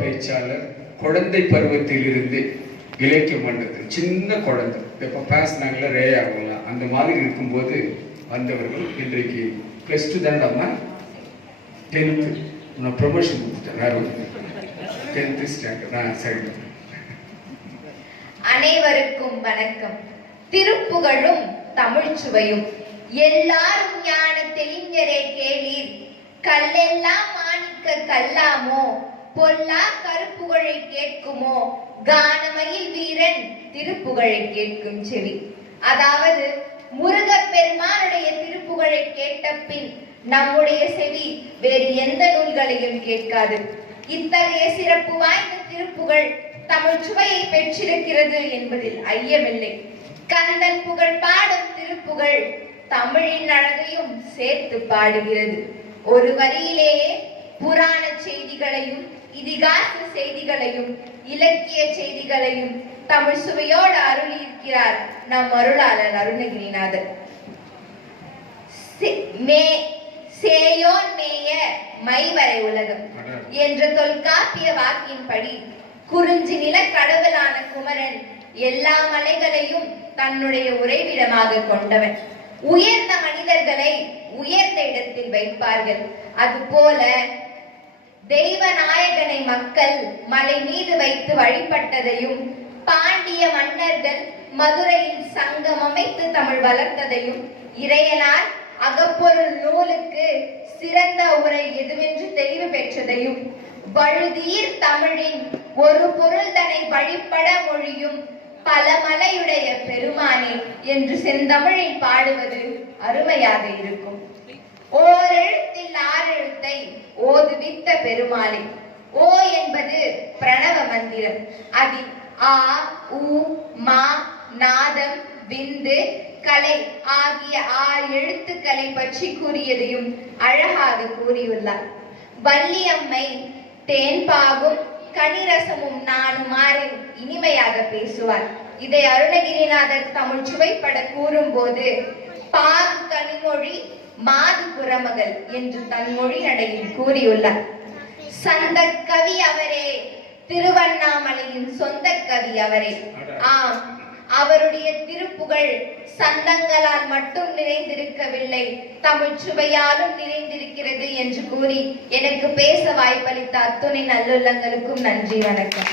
பேச்சாளர் குழந்தை பருவத்தில் இருந்து இலக்கியம் பண்றது. சின்ன குழந்தை இப்போ பேசினாங்களா ரே ஆகலாம் அந்த மாதிரி இருக்கும்போது வந்தவர்கள் இன்றைக்கு +2 தான். நம்ம 10th நான் ப்ரொமோஷன் கொடுத்துட்டேன். வேற 10th ஸ்டாண்டர்ட். சரி. அனைவருக்கும் வணக்கம். திருப்புகழும் தமிழ்ச்சுவையும் எல்லாரும் ஞான தெளிஞரே கேளீர். கல்லெல்லாம் மாணிக்க கல்லாமோ பொல்லா கருப்புகழை கேட்குமோ கானமயில் வீரன் திருப்புகழை கேட்கும் செவி. அதாவது முருகப் பெருமானுடைய திருப்புகழை கேட்ட பின் நம்முடைய செவி வேறு எந்த நூல்களையும் கேட்காது. இத்தகைய சிறப்பு வாய்ந்த திருப்புகழ் தமிழ் சுவையை பெற்றிருக்கிறது என்பதில் ஐயமில்லை. கந்தன் புகழ் பாடும் திருப்புகழ் தமிழின் அழகையும் சேர்த்து பாடுகிறது. ஒரு வரியிலேயே புராண செய்திகளையும் இதிகாச செய்திகளையும் இலக்கிய செய்திகளையும் தமிழ் சுவையோடு அருளியிருக்கிறார் நம் அருளாளர் அருணகிரிநாதர். சேயோன் மேய மைவரை உலகம் என்ற தொல்காப்பிய வாக்கின்படி குறிஞ்சி நில கடவுளான குமரன் எல்லா மலைகளையும் தன்னுடைய உறைவிடமாக கொண்டவன். உயர்ந்த மனிதர்களை உயர்ந்த இடத்தில் வைப்பார்கள். அதுபோல தெய்வநாயகனை மக்கள் மலை மீது வைத்து வழிபட்டதையும் பாண்டிய மன்னர்கள் மதுரையில் சங்கம் அமைத்து தமிழ் வளர்த்ததையும் இறையனார் அகப்பொருள் நூலுக்கு சிறந்த உரை எதுவென்று தெளிவு பெற்றதையும் வழுதீர் தமிழின் ஒரு பொருள் தன்னை வழிபட மொழியும் பல மலையுடைய பெருமானே என்று செந்தமிழில் பாடுவது அருமையாக இருக்கும். ஓரெழுத்தில் ஆறெழுத்தை ஓதுவித்த பெருமாளே. ஓ என்பது பிரணவ மந்திரம். அதில் ஆ உ மா நாதம் விந்து கலை ஆகிய 6 எழுத்துக்களை பற்றி கூறியதையும் அழகாக கூறியுள்ளார். வள்ளியம்மை தேன்பாகும் கனிரசமும் நானுமாறு இனிமையாக பேசுவார். இதை அருணகிரிநாதர் தமிழ் சுவைப்பட கூறும்போது பாகு கனிமொழி மாது குரமகள் என்று தன் மொழி நடையில் கூறியுள்ளார். சந்த கவி அவரே, திருவண்ணாமலையின் சொந்த கவி அவரே. ஆம், அவருடைய திருப்புகழ் சந்தங்களால் மட்டும் நிறைந்திருக்கவில்லை, தமிழ் சுவையாலும் நிறைந்திருக்கிறது என்று கூறி எனக்கு பேச வாய்ப்பளித்த அத்துணை நல்லுள்ளங்களுக்கும் நன்றி, வணக்கம்.